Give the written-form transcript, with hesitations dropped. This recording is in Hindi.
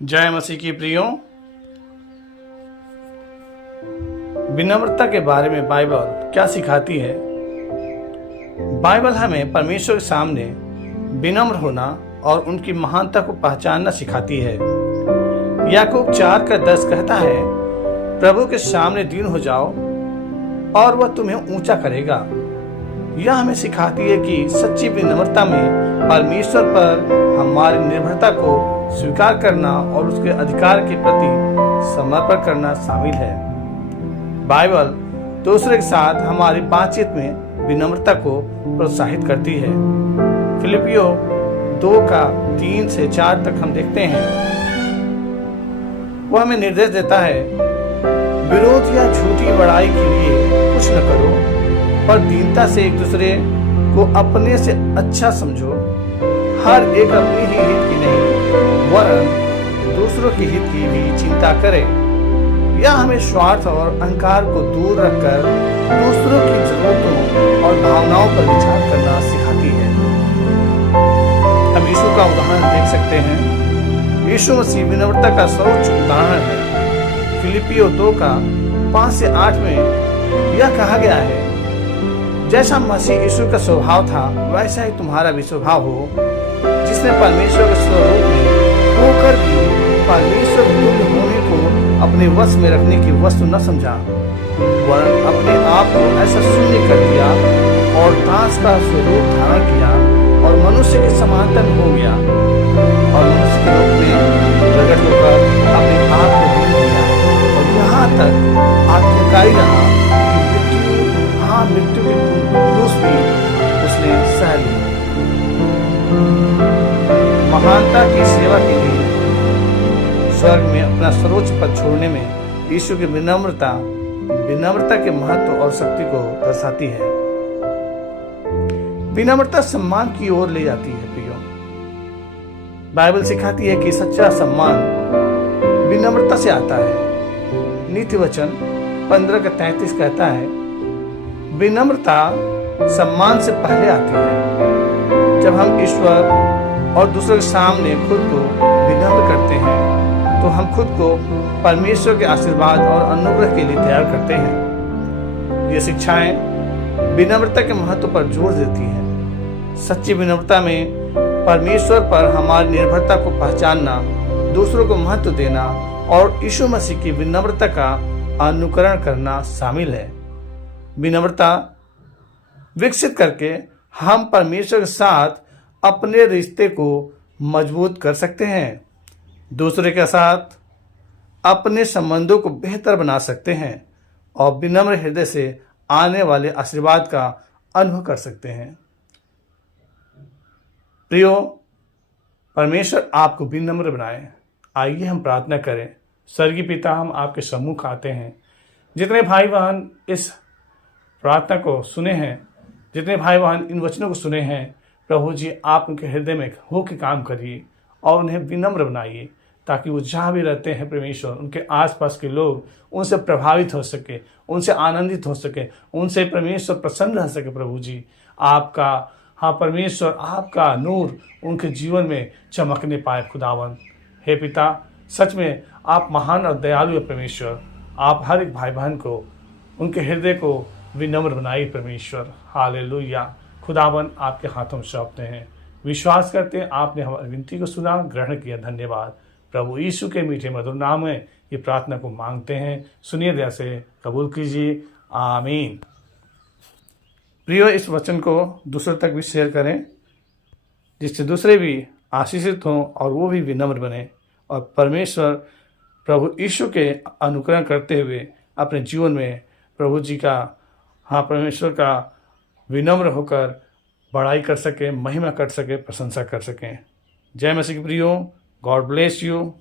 जय मसीह की प्रियो। विनम्रता के बारे में बाइबल क्या सिखाती है? बाइबल हमें परमेश्वर के सामने विनम्र होना और उनकी महानता को पहचानना सिखाती है। याकूब 4:10 कहता है, प्रभु के सामने दीन हो जाओ और वह तुम्हें ऊंचा करेगा। यह हमें सिखाती है कि सच्ची विनम्रता में परमेश्वर पर हमारी निर्भरता को स्वीकार करना और उसके अधिकार के प्रति समर्पण करना शामिल है। बाइबल दूसरे के साथ हमारी बातचीत में विनम्रता को प्रोत्साहित करती है। फिलिपियों 2:3-4 तक हम देखते हैं, वह हमें निर्देश देता है, विरोध या झूठी बड़ाई के लिए कुछ न करो, पर दीनता से एक दूसरे को अपने से अच्छा समझो। हर एक अपनी ही हित की नहीं वरन दूसरों के हित की भी चिंता करे। यह हमें स्वार्थ और अहंकार को दूर रखकर दूसरों की जरूरतों और भावनाओं पर विचार करना सिखाती है। हम यीशु का उदाहरण देख सकते हैं। यीशु मसीह विनम्रता का सर्वोच्च उदाहरण है। फिलिपियों 2:5-8 में यह कहा गया है, जैसा मसीह यीशु का स्वभाव था वैसा ही तुम्हारा भी स्वभाव हो, जिसने परमेश्वर के स्वरूप में होकर भी परमेश्वर तुल्य होने को अपने वश में रखने की वस्तु न समझा, वरन अपने आप को ऐसा शून्य कर दिया और दास का स्वरूप धारण किया और मनुष्य के समानता में हो गया और मनुष्य के रूप में प्रकट होकर अपने आप को दीन किया और यहाँ तक आज्ञाकारी रहा कि मृत्यु के क्रूस भी उसने सह ली। महानता की सेवा के लिए स्वर्ग में अपना सर्वोच्च पद छोड़ने में यीशु की विनम्रता के महत्व और शक्ति को दर्शाती है। विनम्रता सम्मान की ओर ले जाती है। प्रियो, बाइबल सिखाती है कि सच्चा सम्मान विनम्रता से आता है। नीति वचन 15:33 कहता है, विनम्रता सम्मान से पहले आती है। जब हम ईश्वर और दूसरों के सामने खुद को विनम्र करते हैं तो हम खुद को परमेश्वर के आशीर्वाद और अनुग्रह के लिए तैयार करते हैं। ये शिक्षाएं विनम्रता के महत्व पर जोर देती हैं। सच्ची विनम्रता में परमेश्वर पर हमारी निर्भरता को पहचानना, दूसरों को महत्व देना और यीशु मसीह की विनम्रता का अनुकरण करना शामिल है। विनम्रता विकसित करके हम परमेश्वर के साथ अपने रिश्ते को मजबूत कर सकते हैं, दूसरे के साथ अपने संबंधों को बेहतर बना सकते हैं और विनम्र हृदय से आने वाले आशीर्वाद का अनुभव कर सकते हैं। प्रियो, परमेश्वर आपको विनम्र बनाए। आइए हम प्रार्थना करें। स्वर्गीय पिता, हम आपके सम्मुख आते हैं। जितने भाई बहन इस प्रार्थना को सुने हैं, जितने भाई बहन इन वचनों को सुने हैं, प्रभु जी आप उनके हृदय में होकर काम करिए और उन्हें विनम्र बनाइए, ताकि वो जहाँ भी रहते हैं परमेश्वर, उनके आसपास के लोग उनसे प्रभावित हो सके, उनसे आनंदित हो सके, उनसे परमेश्वर प्रसन्न रह सके। प्रभु जी आपका, हाँ परमेश्वर, आपका नूर उनके जीवन में चमकने पाए। खुदावन हे पिता, सच में आप महान और दयालु है परमेश्वर। आप हर एक भाई बहन को, उनके हृदय को विनम्र बनाइए परमेश्वर। हालेलुया। खुदावन आपके हाथों में सौंपते हैं, विश्वास करते हैं आपने हमारी विनती को सुना, ग्रहण किया। धन्यवाद। प्रभु यीशु के मीठे मधुर नाम में ये प्रार्थना को मांगते हैं। सुनिए, दया से कबूल कीजिए। आमीन। प्रियो, इस वचन को दूसरों तक भी शेयर करें, जिससे दूसरे भी आशीषित हों और वो भी विनम्र बने और परमेश्वर प्रभु यीशु के अनुकरण करते हुए अपने जीवन में प्रभु जी का, हाँ परमेश्वर का विनम्र होकर बड़ाई कर सके, महिमा कर सके, प्रशंसा कर सकें। जय मसीह की प्रियो। God bless you.